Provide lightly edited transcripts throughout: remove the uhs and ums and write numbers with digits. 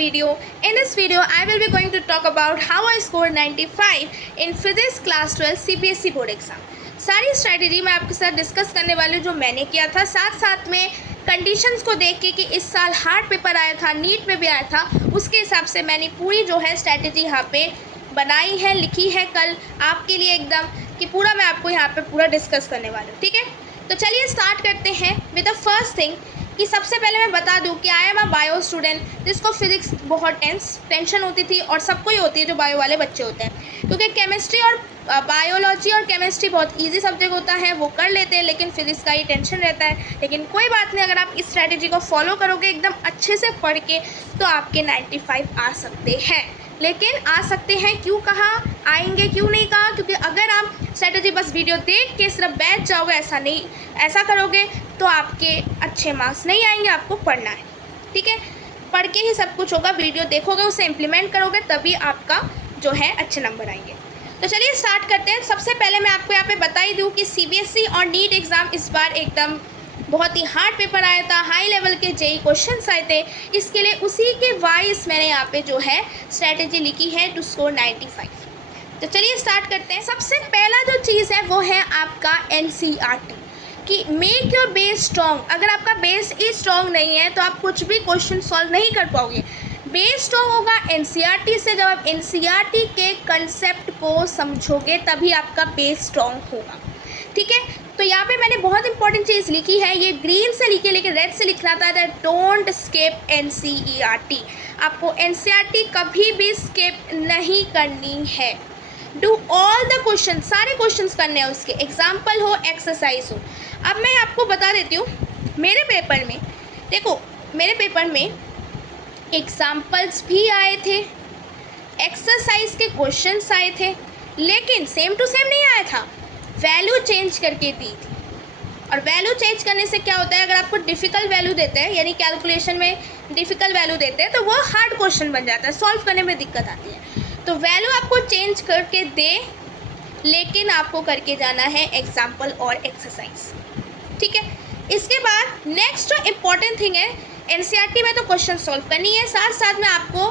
video. In this video, I will be going to talk about how I scored 95 in Physics Class 12 CBSE board exam. सारी strategy मैं आपके साथ discuss करने वाली हूँ जो मैंने किया था, साथ साथ में कंडीशंस को देख के कि इस साल हार्ड पेपर आया था, नीट में भी आया था, उसके हिसाब से मैंने पूरी जो है स्ट्रैटेजी यहाँ पे बनाई है, लिखी है कल आपके लिए एकदम कि पूरा मैं आपको यहाँ पे पूरा डिस्कस करने वाली हूँ। ठीक है, तो चलिए स्टार्ट करते हैं विद द फर्स्ट थिंग कि सबसे पहले मैं बता दूं कि I am a bio student जिसको फिजिक्स बहुत टेंशन होती थी और सबको ही होती है जो बायो वाले बच्चे होते हैं, क्योंकि केमिस्ट्री और बायोलॉजी और केमिस्ट्री बहुत इजी सब्जेक्ट होता है, वो कर लेते हैं, लेकिन फिजिक्स का ही टेंशन रहता है। लेकिन कोई बात नहीं, अगर आप इस स्ट्रैटेजी को फॉलो करोगे एकदम अच्छे से पढ़ के तो आपके 95 आ सकते हैं। लेकिन आ सकते हैं क्यों कहा, आएंगे क्यों नहीं कहा, क्योंकि अगर आप स्ट्रैटेजी बस वीडियो देख के सिर्फ बैठ जाओगे, ऐसा करोगे तो आपके अच्छे मार्क्स नहीं आएंगे, आपको पढ़ना है। ठीक है, पढ़ के ही सब कुछ होगा, वीडियो देखोगे उसे इम्प्लीमेंट करोगे तभी आपका जो है अच्छे नंबर आएंगे। तो चलिए स्टार्ट करते हैं। सबसे पहले मैं आपको यहाँ पे बता ही दूँ कि सीबीएसई और नीट एग्ज़ाम इस बार एकदम बहुत ही हार्ड पेपर आया था, हाई लेवल के जेई क्वेश्चंस आए थे, इसके लिए उसी के वाइज मैंने यहाँ पे जो है स्ट्रैटेजी लिखी है टू स्कोर 95। तो चलिए स्टार्ट करते हैं। सबसे पहला जो चीज़ है वो है आपका एनसीईआरटी कि मेक योर बेस स्ट्रॉन्ग। अगर आपका बेस ही स्ट्रॉन्ग नहीं है तो आप कुछ भी क्वेश्चन सॉल्व नहीं कर पाओगे। बेस स्ट्रॉन्ग होगा एनसीईआरटी से। जब आप एनसीईआरटी के कंसेप्ट को समझोगे तभी आपका बेस स्ट्रॉन्ग होगा। ठीक है, तो यहाँ पे मैंने बहुत इंपॉर्टेंट चीज़ लिखी है, ये ग्रीन से लिखी है लेकिन रेड से लिखना था दैट डोंट स्किप एनसीईआरटी। आपको एनसीईआरटी कभी भी स्किप नहीं करनी है। डू ऑल द क्वेश्चन, सारे क्वेश्चंस करने हैं, उसके एग्जाम्पल हो, एक्सरसाइज हो। अब मैं आपको बता देती हूँ, मेरे पेपर में देखो, मेरे पेपर में एग्जाम्पल्स भी आए थे, एक्सरसाइज के क्वेश्चंस आए थे, लेकिन सेम टू सेम नहीं आया था, वैल्यू चेंज करके दी थी। और वैल्यू चेंज करने से क्या होता है, अगर आपको डिफ़िकल्ट वैल्यू देते हैं यानी कैलकुलेशन में डिफ़िकल्ट वैल्यू देते हैं तो वो हार्ड क्वेश्चन बन जाता है, सॉल्व करने में दिक्कत आती है। तो वैल्यू आपको चेंज करके दे, लेकिन आपको करके जाना है एग्जाम्पल और एक्सरसाइज। ठीक है, इसके बाद नेक्स्ट जो इम्पॉर्टेंट थिंग है, एनसीईआरटी में तो क्वेश्चन सॉल्व करनी है, साथ साथ में आपको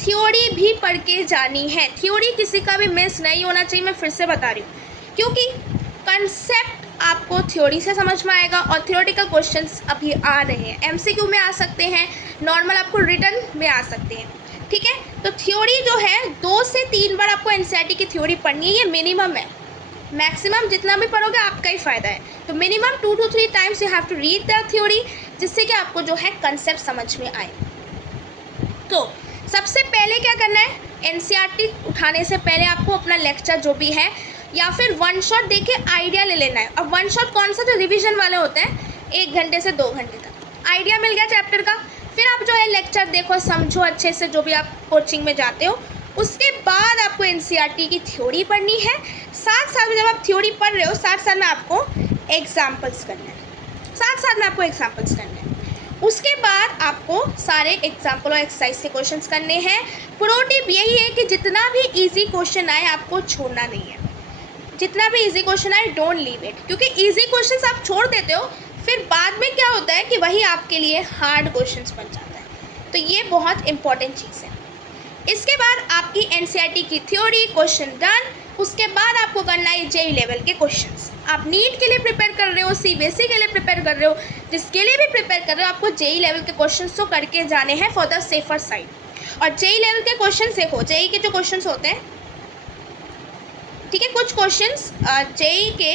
थ्योरी भी पढ़ के जानी है। थ्योरी किसी का भी मिस नहीं होना चाहिए, मैं फिर से बता रही हूँ, क्योंकि कंसेप्ट आपको थ्योरी से समझ में आएगा और थ्योरेटिकल क्वेश्चंस अभी आ रहे हैं, एमसीक्यू में आ सकते हैं, नॉर्मल आपको रिटन में आ सकते हैं। ठीक है, तो थ्योरी जो है 2 से 3 बार आपको एनसीईआरटी की थ्योरी पढ़नी है, ये मिनिमम है। मैक्सिमम जितना भी पढ़ोगे आपका ही फ़ायदा है, तो minimum 2 to 3 times you have to read the theory, जिससे कि आपको जो है कंसेप्ट समझ में आए। तो सबसे पहले क्या करना है, एनसीईआरटी उठाने से पहले आपको अपना लेक्चर जो भी है या फिर वन शॉट देके आइडिया ले लेना है। और वन शॉट कौन सा, जो रिवीजन वाले होते हैं, 1 घंटे से 2 घंटे तक आइडिया मिल गया चैप्टर का, फिर आप जो है लेक्चर देखो, समझो अच्छे से, जो भी आप कोचिंग में जाते हो। उसके बाद आपको एनसीईआरटी की थ्योरी पढ़नी है, साथ साथ में जब आप थ्योरी पढ़ रहे हो साथ साथ में आपको एग्जाम्पल्स करना है, उसके बाद आपको सारे एग्जाम्पल और एक्सरसाइज के क्वेश्चंस करने हैं। प्रो टिप यही है कि जितना भी इजी क्वेश्चन आए आपको छोड़ना नहीं है, जितना भी इजी क्वेश्चन आए डोंट लीव इट, क्योंकि इजी क्वेश्चंस आप छोड़ देते हो फिर बाद में क्या होता है कि वही आपके लिए हार्ड क्वेश्चंस बन जाता है। तो ये बहुत इंपॉर्टेंट चीज़ है। इसके बाद आपकी एनसीईआरटी की थ्योरी क्वेश्चन डन, उसके बाद आपको करना है जेई लेवल के क्वेश्चंस। आप नीट के लिए प्रिपेयर कर रहे हो, सीबीएसई के लिए प्रिपेयर कर रहे हो, जिसके लिए भी प्रिपेयर कर रहे हो, आपको जेई लेवल के क्वेश्चंस तो करके जाने हैं फॉर द सेफर साइड। और जेई लेवल के क्वेश्चन देखो, जेई के जो क्वेश्चन होते हैं, ठीक है, कुछ क्वेश्चंस जेई के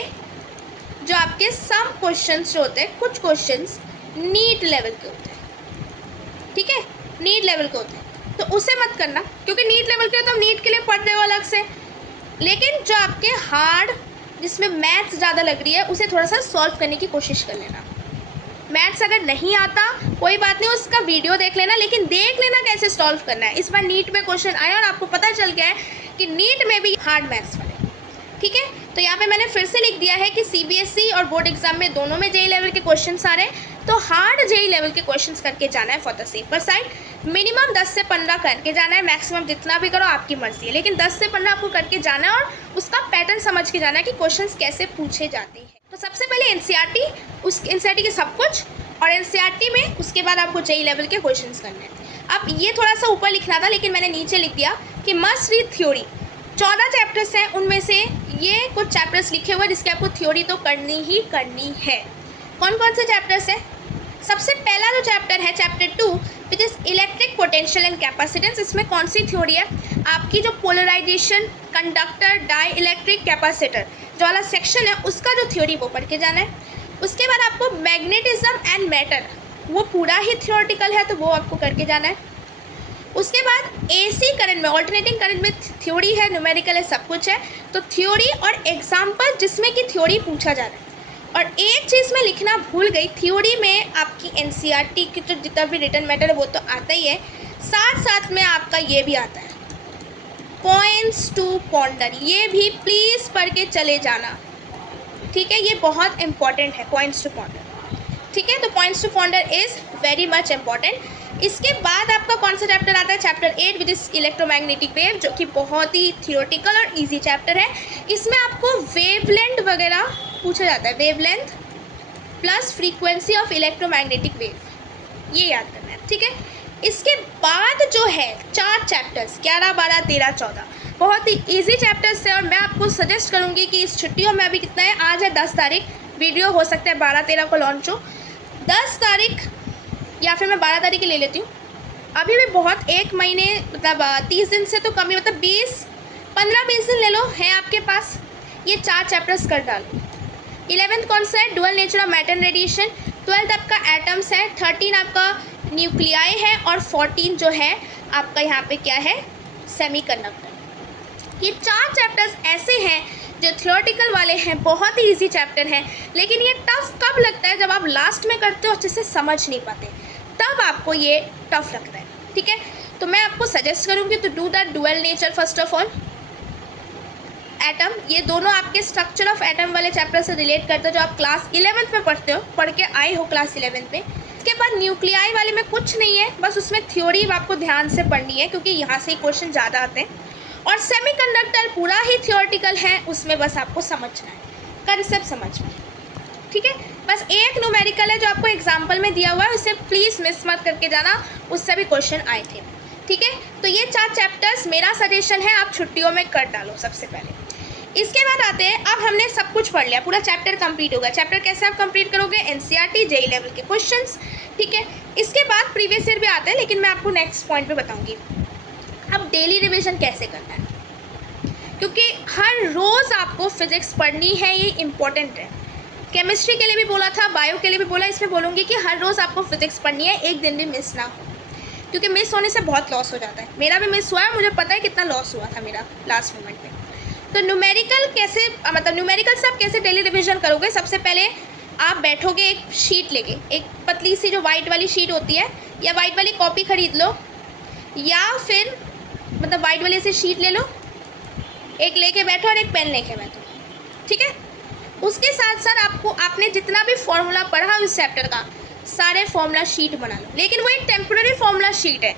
जो आपके सम क्वेश्चंस जो होते हैं, कुछ क्वेश्चंस नीट लेवल के होते हैं। ठीक है, नीट लेवल के होते हैं तो उसे मत करना, क्योंकि नीट लेवल के तो हम नीट के लिए पढ़ रहे हो अलग से, लेकिन जो आपके हार्ड जिसमें मैथ्स ज़्यादा लग रही है उसे थोड़ा सा सॉल्व करने की कोशिश कर लेना। मैथ्स अगर नहीं आता कोई बात नहीं, उसका वीडियो देख लेना, लेकिन देख लेना कैसे सॉल्व करना है। इस बार नीट में क्वेश्चन आया और आपको पता चल गया है कि नीट में भी हार्ड मैथ्स वाले। ठीक है, तो यहाँ पे मैंने फिर से लिख दिया है कि सीबीएसई और बोर्ड एग्जाम में दोनों में जेई लेवल के क्वेश्चंस आ रहे हैं, तो हार्ड जेई लेवल के क्वेश्चंस करके जाना है for the safer side. Minimum 10 से 15 करके जाना है, मैक्सिमम जितना भी करो आपकी मर्जी है, लेकिन 10 से 15 आपको करके जाना है और उसका पैटर्न समझ के जाना है कि क्वेश्चंस कैसे पूछे जाते हैं। तो सबसे पहले एनसीईआरटी, उस एनसीईआरटी के सब कुछ, और एनसीईआरटी में उसके बाद आपको जेई लेवल के क्वेश्चंस करने हैं। अब ये थोड़ा सा ऊपर लिखना था लेकिन मैंने नीचे लिख दिया कि मस्ट रीड थ्योरी। 14 चैप्टर्स हैं, उनमें से ये कुछ चैप्टर्स लिखे हुए हैं जिसकी आपको थ्योरी तो करनी ही करनी है। कौन कौन से चैप्टर्स हैं? सबसे पहला जो चैप्टर है chapter 2 which is electric potential and capacitance. इसमें कौन सी थ्योरी है? आपकी जो polarisation, conductor, dielectric, capacitor जो वाला सेक्शन है उसका जो थ्योरी वो पढ़ के जाना है। उसके बाद आपको मैग्नेटिज्म एंड मैटर, वो पूरा ही थ्योरेटिकल है तो वो आपको करके जाना है। उसके बाद एसी करंट में, ऑल्टरनेटिंग करंट में थ्योरी है, न्यूमेरिकल है, सब कुछ है। तो थ्योरी और एग्जाम्पल जिसमें कि थ्योरी पूछा जा रहा है। और एक चीज़ मैं लिखना भूल गई, थ्योरी में आपकी एनसीईआरटी की जो जितना भी रिटन मैटर है वो तो आता ही है, साथ साथ में आपका ये भी आता है पॉइंट्स टू पॉन्डर, ये भी प्लीज़ पढ़ के चले जाना, ठीक है। ये बहुत इंपॉर्टेंट है पॉइंट्स टू पॉन्डर, ठीक है। तो points to ponder is very much important. इसके बाद आपका कौन सा चैप्टर आता है? Chapter 8 which is electromagnetic wave, जो कि बहुत ही थियोरेटिकल और इजी चैप्टर है। इसमें आपको वेवलेंथ वगैरह पूछा जाता है, wavelength plus frequency of electromagnetic wave, ये याद करना है, ठीक है। इसके बाद जो है 4 चैप्टर्स 11, 12, 13, 14 बहुत ही इजी चैप्टर्स है। और मैं आपको सजेस्ट करूँगी कि इस छुट्टियों में अभी कितना है, आज है 10 तारीख, वीडियो हो सकता है 12, 13 को लॉन्च हो, 10 तारीख या फिर मैं 12 तारीख की ले लेती हूँ। अभी भी बहुत, 1 महीने मतलब 30 दिन से तो कम ही, मतलब 15-20 दिन ले लो, है आपके पास, ये 4 चैप्टर्स कर डालो। 11th कौन सा है? Dual nature of matter and radiation. 12th आपका एटम्स है, 13 आपका न्यूक्लियाई है और 14 जो है आपका यहाँ पे क्या है? सेमीकंडक्टर। ये 4 चैप्टर्स ऐसे हैं जो थियोरेटिकल वाले हैं, बहुत ही इजी चैप्टर हैं, लेकिन ये टफ कब लगता है? जब आप लास्ट में करते हो अच्छे से समझ नहीं पाते, तब आपको ये टफ लगता है, ठीक है। तो मैं आपको सजेस्ट करूँगी to do that dual nature first of all. Atom, ये दोनों आपके स्ट्रक्चर ऑफ एटम वाले चैप्टर से रिलेट करते हो जो आप क्लास 11th में पढ़ते हो, पढ़ के आए हो क्लास 11th में। इसके बाद न्यूक्लियाई वाले में कुछ नहीं है, बस उसमें थ्योरी आपको ध्यान से पढ़नी है क्योंकि यहाँ से ही क्वेश्चन ज़्यादा आते हैं। और सेमीकंडक्टर पूरा ही थियोरेटिकल है, उसमें बस आपको समझना है, कंसेप्ट समझना है, ठीक है। बस एक न्यूमेरिकल है जो आपको एग्जाम्पल में दिया हुआ है, उसे प्लीज़ मिस मत करके जाना, उससे भी क्वेश्चन आए थे, ठीक है। तो ये 4 चैप्टर्स मेरा सजेशन है आप छुट्टियों में कर डालो सबसे पहले। इसके बाद आते हैं, अब हमने सब कुछ पढ़ लिया, पूरा चैप्टर कंप्लीट होगा। चैप्टर कैसे आप कंप्लीट करोगे? एनसीईआरटी, जेईई लेवल के क्वेश्चंस, ठीक है। इसके बाद प्रीवियस ईयर भी आते हैं, लेकिन मैं आपको नेक्स्ट पॉइंट पे बताऊंगी। अब डेली रिवीजन कैसे करना है, क्योंकि हर रोज़ आपको फिजिक्स पढ़नी है, ये इंपॉर्टेंट है। केमिस्ट्री के लिए भी बोला था, बायो के लिए भी बोला, इसमें बोलूँगी कि हर रोज़ आपको फिजिक्स पढ़नी है, एक दिन भी मिस ना हो, क्योंकि मिस होने से बहुत लॉस हो जाता है। मेरा भी मिस हुआ है, मुझे पता है कितना लॉस हुआ था मेरा लास्ट मोमेंट में। तो न्यूमेरिकल कैसे, मतलब न्यूमेरिकल से आप कैसे डेली रिवीजन करोगे? सबसे पहले आप बैठोगे एक शीट लेके, एक पतली सी जो वाइट वाली शीट होती है, या वाइट वाली कॉपी ख़रीद लो, या फिर मतलब वाइट वाली से शीट ले लो, एक लेके बैठो और एक पेन लेके बैठो, ठीक है। उसके साथ साथ आपको आपने जितना भी फॉर्मूला पढ़ा उस चैप्टर का, सारे फॉर्मूला शीट बना लो, लेकिन वो एक टेम्पररी फॉर्मूला शीट है।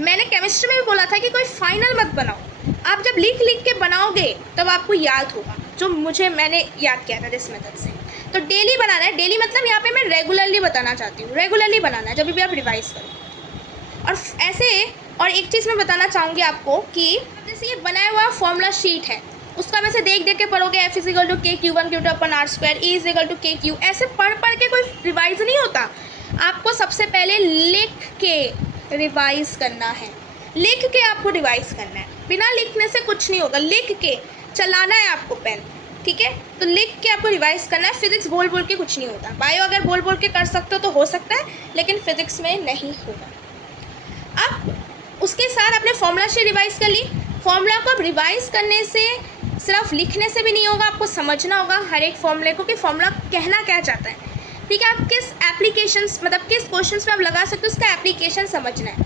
मैंने केमिस्ट्री में भी बोला था कि कोई फाइनल मत बनाओ, आप जब लिख के बनाओगे तब आपको याद होगा, जो मैंने याद किया था जिस मेथड से। तो डेली बनाना है, डेली मतलब यहाँ पे मैं रेगुलरली बताना चाहती हूँ, रेगुलरली बनाना है जब भी आप रिवाइज करो। और ऐसे, और एक चीज़ मैं बताना चाहूँगी आपको कि जैसे ये बनाया हुआ फॉर्मूला शीट है, उसका वैसे देख के पढ़ोगे, F = KQ1 Q2 / R², E = KQ, ऐसे पढ़ के कोई रिवाइज नहीं होता। आपको सबसे पहले लिख के रिवाइज करना है, लिख के आपको रिवाइज करना है, बिना लिखने से कुछ नहीं होगा, लिख के चलाना है आपको पेन, ठीक है। तो लिख के आपको रिवाइज करना है। फिजिक्स बोल के कुछ नहीं होता, बायो अगर बोल के कर सकते हो तो हो सकता है, लेकिन फिजिक्स में नहीं होगा। अब उसके साथ आपने फॉर्मूला शीट रिवाइज कर ली। फॉर्मूला को अब रिवाइज करने से, सिर्फ लिखने से भी नहीं होगा, आपको समझना होगा हर एक फॉर्मूले को कि फॉर्मूला कहना क्या चाहता है, ठीक है। आप किस एप्लीकेशंस, मतलब किस क्वेश्चंस में आप लगा सकते हो, उसका एप्लीकेशन समझना है,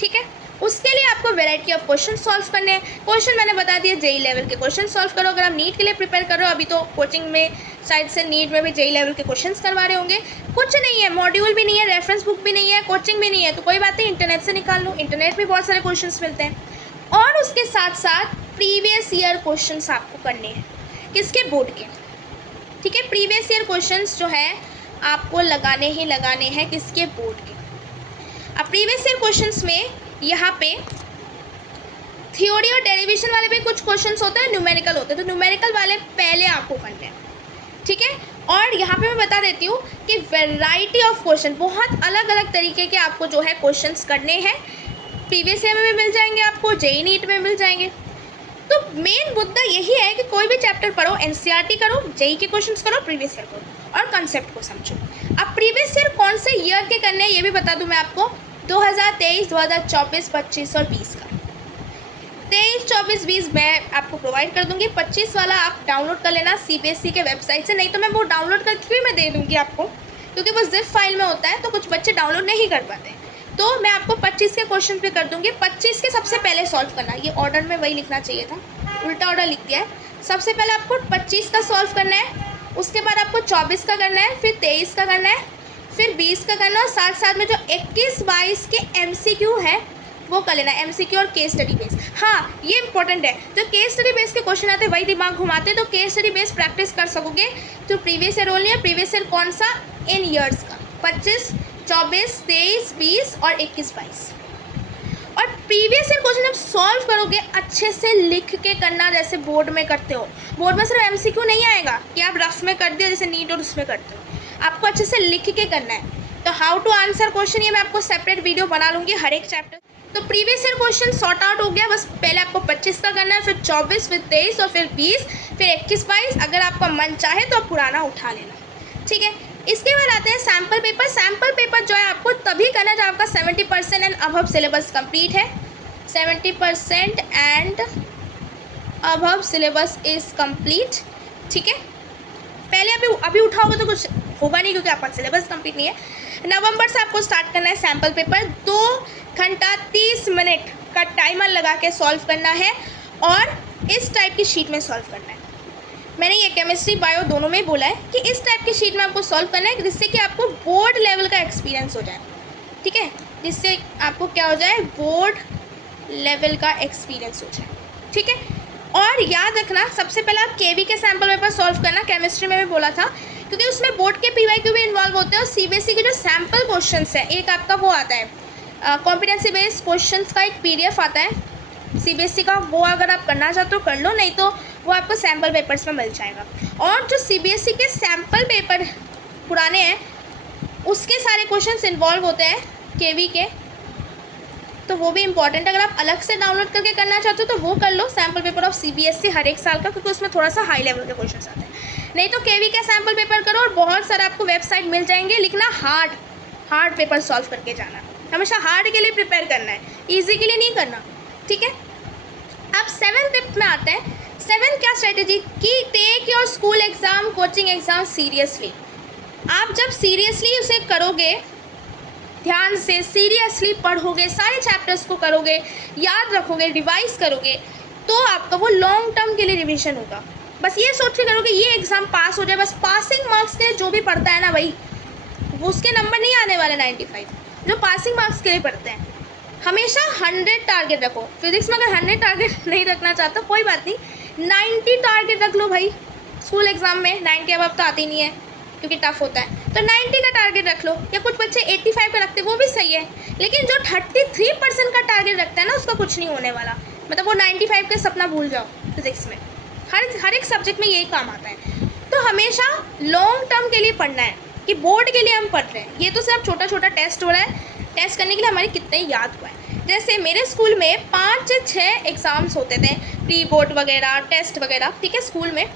ठीक है। उसके लिए आपको वैरायटी ऑफ क्वेश्चन सॉल्व करने हैं। क्वेश्चन मैंने बता दिया, जेईई लेवल के क्वेश्चन सॉल्व करो। अगर आप नीट के लिए प्रिपेयर कर रहे हो, अभी तो कोचिंग में साइड से नीट में भी जेईई लेवल के क्वेश्चंस करवा रहे होंगे। कुछ नहीं है, मॉड्यूल भी नहीं है, रेफरेंस बुक भी नहीं है, कोचिंग भी नहीं है, तो कोई बात नहीं, इंटरनेट से निकाल लो, इंटरनेट में बहुत सारे क्वेश्चन मिलते हैं। और उसके साथ साथ प्रीवियस ईयर क्वेश्चन आपको करने हैं, किसके? बोर्ड के, ठीक है। प्रीवियस ईयर क्वेश्चन जो है आपको लगाने ही लगाने हैं, किसके? बोर्ड के। अब प्रीवियस ईयर क्वेश्चंस में यहाँ पे थ्योरी और डेरिवेशन वाले भी कुछ क्वेश्चंस होते हैं, न्यूमेरिकल होते हैं, तो न्यूमेरिकल वाले पहले आपको करने हैं, ठीक है। और यहाँ पे मैं बता देती हूँ कि वैरायटी ऑफ क्वेश्चन, बहुत अलग अलग तरीके के आपको जो है क्वेश्चंस करने हैं, प्रीवियस ईयर में भी मिल जाएंगे आपको, जेईई नीट में मिल जाएंगे। तो मेन मुद्दा यही है कि कोई भी चैप्टर पढ़ो, एनसीईआरटी करो, जेईई के क्वेश्चंस करो, प्रीवियस ईयर करो और कंसेप्ट को समझो। अब प्रीवियस ईयर कौन से ईयर के करने हैं ये भी बता दूं मैं आपको, 2023, 2024, 25 और 20 का। 23, 24, 20 मैं आपको प्रोवाइड कर दूंगी, 25 वाला आप डाउनलोड कर लेना सीबीएसई के वेबसाइट से, नहीं तो मैं वो डाउनलोड करके भी मैं दे दूंगी आपको, क्योंकि वो जिप फाइल में होता है तो कुछ बच्चे डाउनलोड नहीं कर पाते। तो मैं आपको 25 के क्वेश्चन पे कर दूंगी। 25 के सबसे पहले सॉल्व करना, ये ऑर्डर में वही लिखना चाहिए था, उल्टा ऑर्डर लिख दिया है। सबसे पहले आपको 25 का सॉल्व करना है, उसके बाद आपको 24 का करना है, फिर 23 का करना है, फिर 20 का करना है, और साथ साथ में जो 21, 22 के MCQ है वो कर लेना, MCQ और केस स्टडी बेस। हाँ, ये इंपॉर्टेंट है, जो केस स्टडी बेस के क्वेश्चन आते हैं वही दिमाग घुमाते हैं, तो केस स्टडी बेस प्रैक्टिस कर सकोगे। तो प्रीवियस ईयर ओनली है, प्रीवियस ईयर कौन सा, इन ईयर्स का, 25, 24, 23, 20 और 21, 22। और प्रीवियस ईयर क्वेश्चन जब सॉल्व करोगे अच्छे से लिख के करना, जैसे बोर्ड में करते हो। बोर्ड में सिर्फ MCQ नहीं आएगा कि आप रफ में कर दिया जैसे नीट और उसमें करते हो, आपको अच्छे से लिख के करना है। तो हाउ टू आंसर क्वेश्चन ये मैं आपको सेपरेट वीडियो बना लूँगी हर एक चैप्टर। तो previous year question sort out हो गया, बस पहले आपको 25 का करना है, फिर 24, फिर 23 और फिर 20, फिर 21, 22। अगर आपका मन चाहे तो आप पुराना उठा लेना, ठीक है। इसके बाद आते हैं सैम्पल पेपर। सैम्पल पेपर जो है आपको तभी करना है जब आपका 70% एंड अबव सिलेबस कंप्लीट है। 70% and above syllabus is complete, ठीक है। पहले अभी उठाओगे तो कुछ होगा नहीं, क्योंकि आपका सिलेबस कंप्लीट नहीं है। नवंबर से आपको स्टार्ट करना है सैम्पल पेपर। 2 घंटा 30 मिनट का टाइमर लगा के सॉल्व करना है और इस टाइप की शीट में सॉल्व करना है। मैंने ये केमिस्ट्री बायो दोनों में बोला है कि इस टाइप की शीट में आपको सॉल्व करना है, जिससे कि आपको बोर्ड लेवल का एक्सपीरियंस हो जाए, ठीक है। जिससे आपको क्या हो जाए, बोर्ड लेवल का एक्सपीरियंस हो जाए, ठीक है। और याद रखना, सबसे पहले आप केवी के सैम्पल पेपर सॉल्व करना, केमिस्ट्री में भी बोला था, क्योंकि उसमें बोर्ड के PYQ भी इन्वॉल्व होते हैं। और सीबीएसई के जो सैम्पल क्वेश्चन है, एक आपका वो आता है कॉम्पिटेंसी बेस्ड क्वेश्चन का एक PDF आता है सीबीएसई का, वो अगर आप करना चाहते हो कर लो, नहीं तो वो आपको सैम्पल पेपर्स में मिल जाएगा। और जो सीबीएसई के सैम्पल पेपर पुराने हैं उसके सारे क्वेश्चंस इन्वॉल्व होते हैं केवी के, तो वो भी इंपॉर्टेंट है। अगर आप अलग से डाउनलोड करके करना चाहते हो तो वो कर लो, सैम्पल पेपर ऑफ सीबीएसई हर एक साल का, क्योंकि उसमें थोड़ा सा हाई लेवल के क्वेश्चंस आते हैं। नहीं तो केवी का सैम्पल पेपर करो, और बहुत सारे आपको वेबसाइट मिल जाएंगे। लिखना हार्ड पेपर सॉल्व करके जाना, हमेशा हार्ड के लिए प्रिपेयर करना है, ईजी के लिए नहीं करना, ठीक है। अब 7th टिप में आते हैं। 7th क्या स्ट्रेटेजी की, take your school exam, coaching exam seriously. आप जब सीरियसली उसे करोगे, ध्यान से सीरियसली पढ़ोगे, सारे चैप्टर्स को करोगे, याद रखोगे, रिवाइज करोगे, तो आपका वो लॉन्ग टर्म के लिए रिवीजन होगा। बस ये सोच के करोगे ये एग्ज़ाम पास हो जाए, बस पासिंग मार्क्स के लिए जो भी पढ़ता है ना भाई, उसके नंबर नहीं आने वाले 95, जो पासिंग मार्क्स के लिए पढ़ते हैं। हमेशा 100 टारगेट रखो। फिजिक्स में अगर 100 टारगेट नहीं रखना चाहता कोई बात नहीं, 90 टारगेट रख लो भाई। स्कूल एग्ज़ाम में 90 अब तो आती नहीं है क्योंकि टफ होता है, तो 90 का टारगेट रख लो, या कुछ बच्चे 85 का रखते हैं, वो भी सही है। लेकिन जो 33% का टारगेट रखता है ना, उसका कुछ नहीं होने वाला, मतलब वो 95 का सपना भूल जाओ। फिजिक्स में हर एक सब्जेक्ट में यही काम आता है। तो हमेशा लॉन्ग टर्म के लिए पढ़ना है कि बोर्ड के लिए हम पढ़ रहे हैं। ये तो सिर्फ छोटा छोटा टेस्ट हो रहा है, टेस्ट करने के लिए हमारे कितने याद हुआ है। जैसे मेरे स्कूल में 5 से 6 एग्ज़ाम्स होते थे, प्री बोर्ड वगैरह, टेस्ट वगैरह, ठीक है, स्कूल में।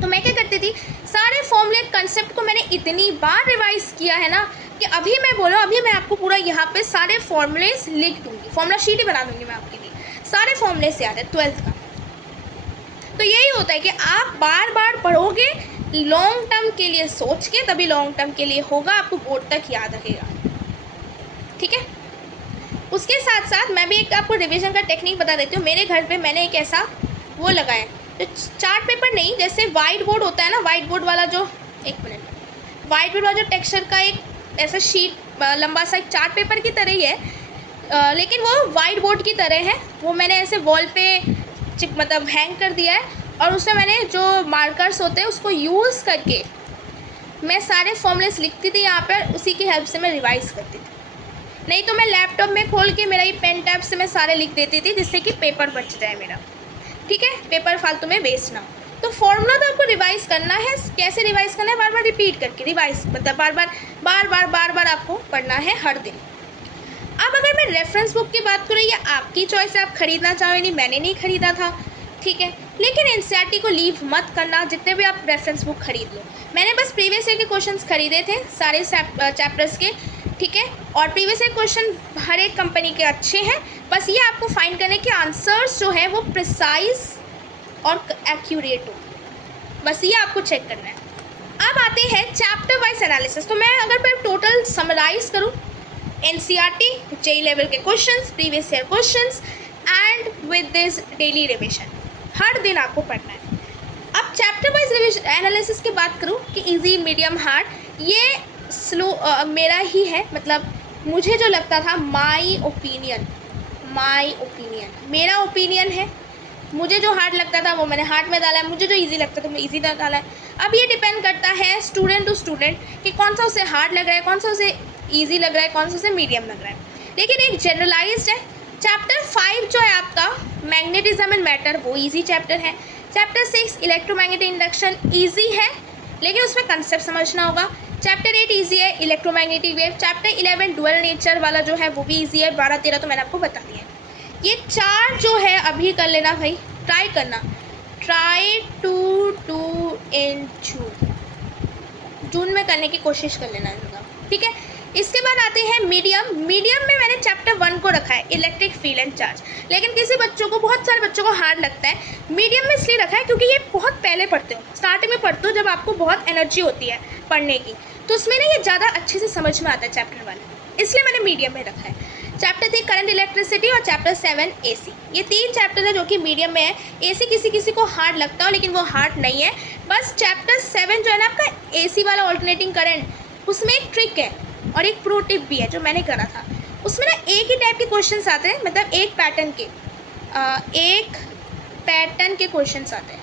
तो मैं क्या करती थी, सारे फॉर्मूले कंसेप्ट को मैंने इतनी बार रिवाइज़ किया है ना कि अभी मैं बोलो, अभी मैं आपको पूरा यहाँ पे सारे फॉर्मूलेस लिख दूँगी, फॉर्मूला शीट ही बना दूँगी मैं आपके लिए, सारे फॉर्मूले से याद है 12th का। तो यही होता है कि आप बार बार पढ़ोगे, लॉन्ग टर्म के लिए सोच के, तभी लॉन्ग टर्म के लिए होगा, आपको बोर्ड तक याद रहेगा, ठीक है। उसके साथ साथ मैं भी एक आपको रिवीजन का टेक्निक बता देती हूँ। मेरे घर पे मैंने एक ऐसा वो लगाया, तो चार्ट पेपर नहीं, जैसे वाइट बोर्ड होता है ना, वाइट बोर्ड वाला जो, एक मिनट, वाइट बोर्ड वाला जो टेक्सचर का एक ऐसा शीट लंबा सा एक चार्ट पेपर की तरह ही है, लेकिन वो वाइट बोर्ड की तरह है। वो मैंने ऐसे वॉल पे मतलब हैंग कर दिया है, और उसमें मैंने जो मार्कर्स होते हैं उसको यूज़ करके मैं सारे फॉर्मूलेस लिखती थी यहाँ पर, उसी की हेल्प से मैं रिवाइज़ करती थी। नहीं तो मैं लैपटॉप में खोल के मेरा ये पेन टैब से मैं सारे लिख देती थी, जिससे कि पेपर बच जाए मेरा, ठीक है, पेपर फालतू में वेस्ट ना हो। तो फॉर्मूला तो आपको रिवाइज करना है। कैसे रिवाइज करना है? बार बार रिपीट करके रिवाइज, मतलब बार बार आपको पढ़ना है हर दिन। अब अगर मैं रेफरेंस बुक की बात करूँ, या आपकी चॉइस है, आप खरीदना चाहो, नहीं मैंने नहीं खरीदा था, ठीक है, लेकिन एनसीईआरटी को लीव मत करना, जितने भी आप रेफरेंस बुक खरीद लो। मैंने बस प्रीवियस ईयर के क्वेश्चंस खरीदे थे सारे चैप्टर्स के, ठीक है, और प्रीवियस ईयर क्वेश्चन हर एक कंपनी के अच्छे हैं। बस ये आपको फाइंड करने के आंसर्स जो है वो प्रिसाइज और एक्यूरेट हो, बस ये आपको चेक करना है। अब आते हैं चैप्टर वाइज एनालिसिस। तो मैं अगर टोटल समराइज करूँ, एनसीईआरटी, जेई लेवल के questions, previous year questions and with this daily revision, हर दिन आपको पढ़ना है। अब चैप्टर वाइज एनालिसिस की बात करूँ कि इजी, मीडियम, हार्ड, ये स्लो मेरा ही है, मतलब मुझे जो लगता था, माई ओपिनियन, मेरा ओपिनियन है। मुझे जो हार्ड लगता था वो मैंने हार्ड में डाला है, मुझे जो इजी लगता था मैं इजी में डाला है। अब ये डिपेंड करता है स्टूडेंट टू स्टूडेंट कि कौन सा उसे हार्ड लग रहा है, कौन सा उसे इजी लग रहा है, कौन सा उसे मीडियम लग रहा है। लेकिन एक जनरलाइज्ड है। चैप्टर 5 जो है आपका मैग्नेटिज्म एंड मैटर, वो इजी चैप्टर है। चैप्टर 6 इलेक्ट्रोमैग्नेटिक इंडक्शन इजी है, लेकिन उसमें कंसेप्ट समझना होगा। चैप्टर 8 इजी है, electromagnetic wave. Chapter 11 dual nature वाला जो है वो भी इजी है। 12, 13 तो मैंने आपको बता दिया है। ये 4 जो है अभी कर लेना भाई, ट्राई करना, ट्राई टू डू इन जून में करने की कोशिश कर लेना होगा, ठीक है। इसके बाद आते हैं मीडियम। मीडियम में मैंने चैप्टर 1 को रखा है, इलेक्ट्रिक फील्ड एंड चार्ज, लेकिन किसी बच्चों को, बहुत सारे बच्चों को हार्ड लगता है। मीडियम में इसलिए रखा है क्योंकि ये बहुत पहले पढ़ते हो, स्टार्टिंग में पढ़ते हो, जब आपको बहुत एनर्जी होती है पढ़ने की, तो उसमें ना ये ज़्यादा अच्छे से समझ में आता है चैप्टर 1, इसलिए मैंने मीडियम में रखा है। चैप्टर 3 करंट इलेक्ट्रिसिटी और चैप्टर 7 एसी, ये 3 चैप्टर है जो कि मीडियम में है। एसी किसी को हार्ड लगता हो, लेकिन वो हार्ड नहीं है। बस चैप्टर 7 जो है ना आपका एसी वाला ऑल्टरनेटिंग करंट, उसमें एक ट्रिक है और एक प्रो टिप भी है जो मैंने करा था। उसमें ना एक ही टाइप के क्वेश्चंस आते हैं, मतलब एक पैटर्न के क्वेश्चंस आते हैं,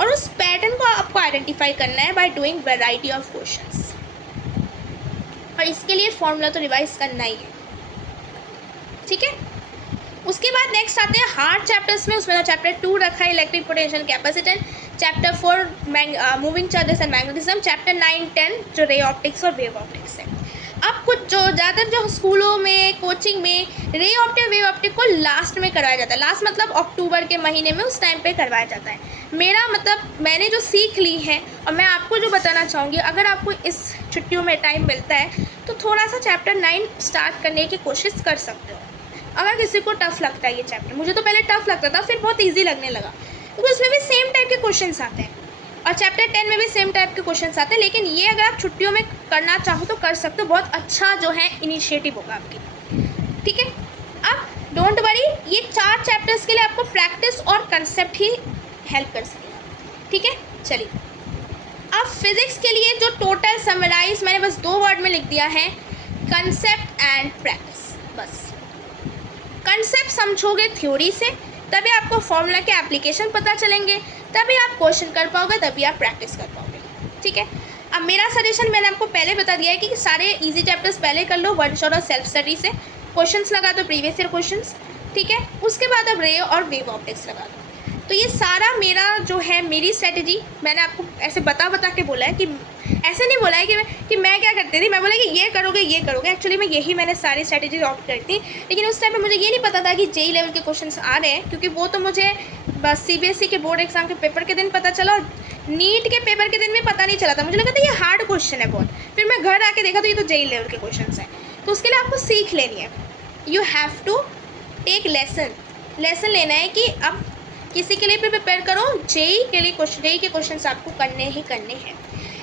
और उस पैटर्न को आपको आइडेंटिफाई करना है by doing variety of questions, और इसके लिए फॉर्मूला तो रिवाइज करना ही है, ठीक है। उसके बाद नेक्स्ट आते हैं हार्ड चैप्टर्स में। उसमें चैप्टर 2 रखा है, electric potential capacitance. Chapter 4 moving charges and magnetism. Chapter 9, 10 जो रे ऑप्टिक्स और वेव ऑप्टिक्स है। अब कुछ जो ज़्यादातर जो स्कूलों में, कोचिंग में रे ऑप्टिक, वेव ऑप्टिक को लास्ट में करवाया जाता है। लास्ट मतलब अक्टूबर के महीने में, उस टाइम पे करवाया जाता है। मेरा मतलब मैंने जो सीख ली है, और मैं आपको जो बताना चाहूँगी, अगर आपको इस छुट्टियों में टाइम मिलता है तो थोड़ा सा चैप्टर 9 स्टार्ट करने की कोशिश कर सकते हो। अगर किसी को टफ़ लगता है ये चैप्टर, मुझे तो पहले टफ़ लगता था, फिर बहुत इजी लगने लगा, क्योंकि उसमें भी सेम टाइप के क्वेश्चंस आते हैं, और चैप्टर 10 में भी सेम टाइप के क्वेश्चंस आते हैं। लेकिन ये अगर आप छुट्टियों में करना चाहो तो कर सकते हो, बहुत अच्छा जो है इनिशिएटिव होगा आपकी, ठीक है। अब डोंट वरी, ये 4 चैप्टर्स के लिए आपको प्रैक्टिस और कंसेप्ट ही हेल्प कर सकेगा, ठीक है। चलिए, अब फिजिक्स के लिए जो टोटल समराइज मैंने बस 2 वर्ड में लिख दिया है, कंसेप्ट एंड प्रैक्टिस। बस कंसेप्ट समझोगे थ्योरी से, तभी आपको फॉर्मूला के एप्लीकेशन पता चलेंगे, तभी आप क्वेश्चन कर पाओगे, तभी आप प्रैक्टिस कर पाओगे, ठीक है। अब मेरा सजेशन मैंने आपको पहले बता दिया है कि सारे इजी चैप्टर्स पहले कर लो, वन शॉट और सेल्फ स्टडी से क्वेश्चंस लगा दो, प्रीवियस ईयर क्वेश्चंस, ठीक है। उसके बाद अब रे और वेव ऑप्टिक्स लगा दो। तो ये सारा मेरा जो है, मेरी स्ट्रेटजी, मैंने आपको ऐसे बता के बोला है, कि ऐसे नहीं बोला है कि मैं क्या करती थी, मैं बोला कि ये करोगे ये करोगे। एक्चुअली में यही मैंने सारी स्ट्रेटजी ऑप्ट करी थी, लेकिन उस टाइम पे मुझे ये नहीं पता था कि जेई लेवल के क्वेश्चंस आ रहे हैं, क्योंकि वो तो मुझे बस सीबीएसई के बोर्ड एग्जाम के पेपर के दिन पता चला, और नीट के पेपर के दिन में पता नहीं चला था। मुझे लगा था ये हार्ड क्वेश्चन है बहुत, फिर मैं घर आके देखा तो ये तो जेई लेवल के क्वेश्चन हैं। तो उसके लिए आपको सीख लेनी है, you have to take lesson लेना है कि अब किसी के लिए भी प्रिपेयर करो, जेई के क्वेश्चन आपको करने ही करने हैं।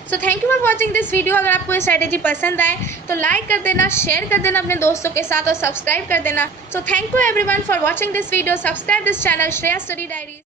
So thank you for watching this video. अगर आपको ये स्ट्रैटेजी पसंद आए तो लाइक कर देना, शेयर कर देना अपने दोस्तों के साथ, और सब्सक्राइब कर देना। So thank you everyone for watching this video. Subscribe this channel Shreya study diaries.